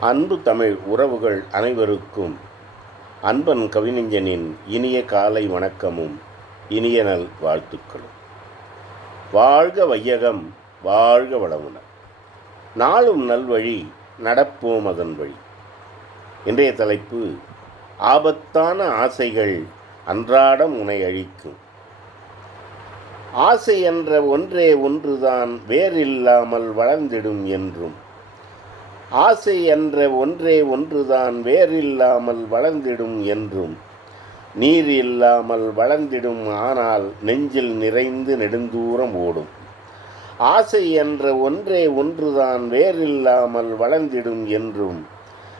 அன்பு தமிழ் உறவுகள் அனைவருக்கும் அன்பன் கவிஞனின் இனிய காலை வணக்கமும் இனிய நல் வாழ்த்துக்களும். வாழ்க வையகம் வாழ்க வளமுடன். நாளும் நல்வழி நடப்போம் அதன் வழி. இன்றைய தலைப்பு ஆபத்தான ஆசைகள் அன்றாடம் உனை அழிக்கும். ஆசை என்ற ஒன்றே ஒன்றுதான் வேறில்லாமல் வளர்ந்திடும் என்றும். ஆசை என்ற ஒன்றே ஒன்றுதான் வேறில்லாமல் வளர்ந்திடும் என்றும். நீர் இல்லாமல் வளர்ந்திடும் ஆனால் நெஞ்சில் நிறைந்து நெடுந்தூரம் ஓடும். ஆசை என்ற ஒன்றே ஒன்றுதான் வேறில்லாமல் வளர்ந்திடும் என்றும்.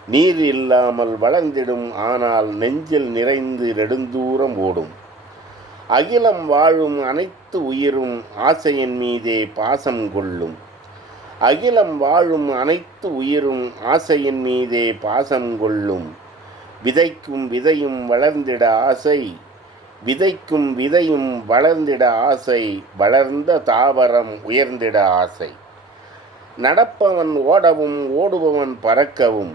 நீர் இல்லாமல் வளர்ந்திடும் ஆனால் நெஞ்சில் நிறைந்து நெடுந்தூரம் ஓடும். அகிலம் வாழும் அனைத்து உயிரும் ஆசையின் மீதே பாசம் கொள்ளும். அகிலம் வாழும் அனைத்து உயிரும் ஆசையின் மீதே பாசம் கொள்ளும். விதைக்கும் விதையும் வளர்ந்திட ஆசை விதைக்கும் விதையும் வளர்ந்திட ஆசை வளர்ந்த தாவரம் உயர்ந்திட ஆசை. நடப்பவன் ஓடவும் ஓடுபவன் பறக்கவும்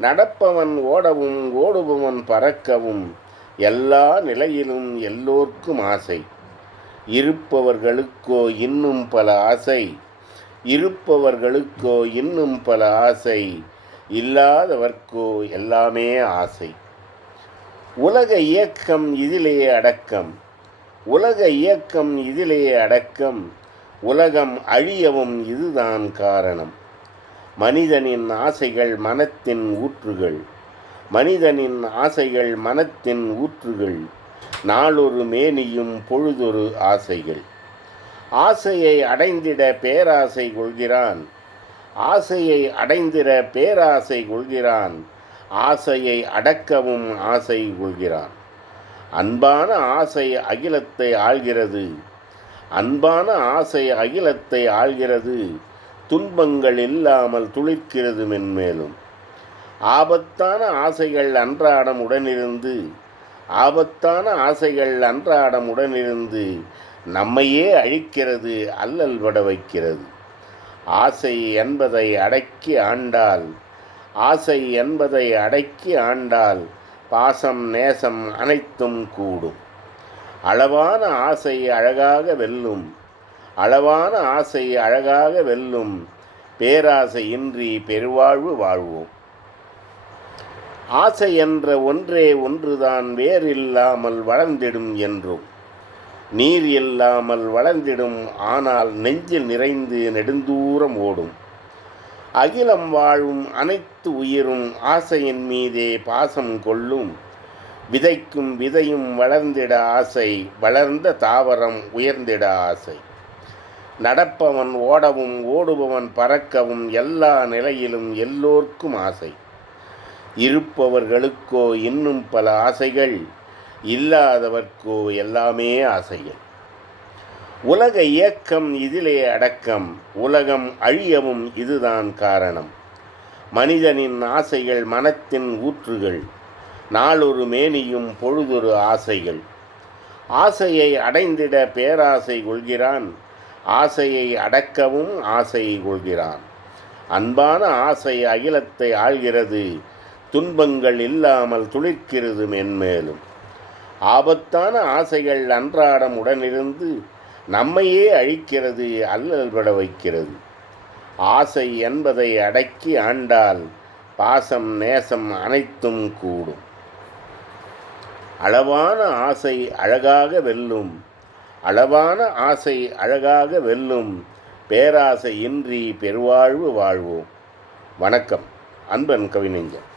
நடப்பவன் ஓடவும் ஓடுபவன் பறக்கவும் எல்லா நிலையிலும் எல்லோர்க்கும் ஆசை. இருப்பவர்களுக்கோ இன்னும் பல ஆசை. இருப்பவர்களுக்கோ இன்னும் பல ஆசை இல்லாதவர்க்கோ எல்லாமே ஆசை. உலக இயக்கம் இதிலே அடக்கம். உலக இயக்கம் இதிலே அடக்கம். உலகம் அழியவும் இதுதான் காரணம். மனிதனின் ஆசைகள் மனத்தின் ஊற்றுகள். மனிதனின் ஆசைகள் மனத்தின் ஊற்றுகள். நாளொரு மேனியும் பொழுதொரு ஆசைகள். ஆசையை அடைந்திட பேராசை கொள்கிறான். ஆசையை அடைந்திட பேராசை கொள்கிறான். ஆசையை அடக்கவும் ஆசை கொள்கிறான். அன்பான ஆசை அகிலத்தை ஆள்கிறது. அன்பான ஆசை அகிலத்தை ஆள்கிறது. துன்பங்கள் இல்லாமல் துளிர்க்கிறது மென்மேலும். ஆபத்தான ஆசைகள் அன்றாடம் உடனிருந்து ஆபத்தான ஆசைகள் அன்றாடம் உடனிருந்து நம்மையே அழிக்கிறது அல்லல் பட வைக்கிறது ஆசை என்பதை அடக்கி ஆண்டால் ஆசை என்பதை அடக்கி ஆண்டால் பாசம் நேசம் அனைத்தும் கூடும். அளவான ஆசை அழகாக வெல்லும் அளவான ஆசை அழகாக வெல்லும் பேராசையின்றி பெருவாழ்வு வாழ்வோம். ஆசை என்ற ஒன்றே ஒன்றுதான் வேறில்லாமல் வளர்ந்திடும் என்றும். நீர் இல்லாமல் வளர்ந்திடும் ஆனால் நெஞ்சில் நிறைந்து நெடுந்தூரம் ஓடும். அகிலம் வாழும் அனைத்து உயிரும் ஆசையின் மீதே பாசம் கொள்ளும். விதைக்கும் விதையும் வளர்ந்திட ஆசை வளர்ந்த தாவரம் உயர்ந்திட ஆசை. நடப்பவன் ஓடவும் ஓடுபவன் பறக்கவும் எல்லா நிலையிலும் எல்லோர்க்கும் ஆசை. இருப்பவர்களுக்கோ இன்னும் பல ஆசைகள். இல்லாதவர்க்கோ எல்லாமே ஆசைகள் உலக இயக்கம் இதிலே அடக்கம் உலகம் அழியவும் இதுதான் காரணம். மனிதனின் ஆசைகள் மனத்தின் ஊற்றுகள் நாளொரு மேனியும் பொழுதொரு ஆசைகள். ஆசையை அடைந்திட பேராசை கொள்கிறான் ஆசையை அடக்கவும் ஆசை கொள்கிறான். அன்பான ஆசை அகிலத்தை ஆள்கிறது துன்பங்கள் இல்லாமல் துளிர்க்கிறது மென்மேலும். ஆபத்தான ஆசைகள் அன்றாடம் உடனிருந்து நம்மையே அழிக்கிறது அல்லல்பட வைக்கிறது. ஆசை என்பதை அடக்கி ஆண்டால் பாசம் நேசம் அனைத்தும் கூடும். அளவான ஆசை அழகாக வெல்லும் அளவான ஆசை அழகாக வெல்லும் பேராசை இன்றி பெருவாழ்வு வாழ்வோம். வணக்கம். அன்பன் கவிஞர்